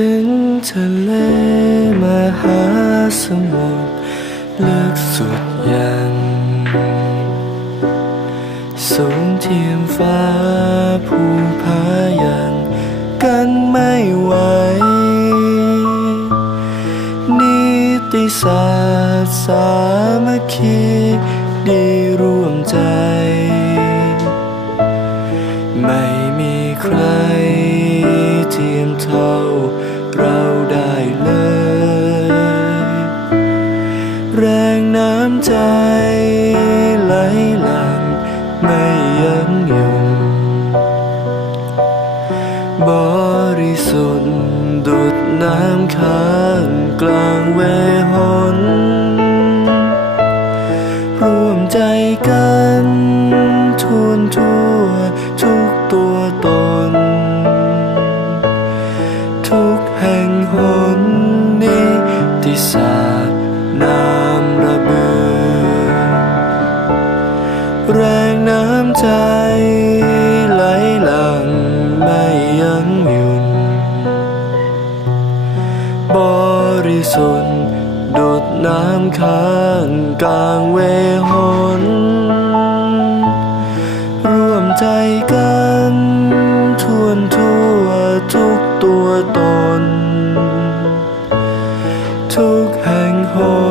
ถึงทะเลมหาสมุทรลึกสุดยัน สูงเทียมฟ้าผู้พายัน กันไม่ไหว นิติศาสตร์สามัคคีดีร่วมใจ ไม่มีใครเทียมเท่า เราได้เลย แรงน้ำใจไหลหลังไม่ยั้งหยุดบริสุทธิ์ดุดน้ำค้างกลางเว แห่งหนนิติศาสตร์นามระเบิดแรงน้ำใจไหลหลังไม่ยั้งหยุดบริสุทธิ์ดุดน้ำค้างกลางเวหนร่วมใจกัน ตัวตน ทุกแห่งหน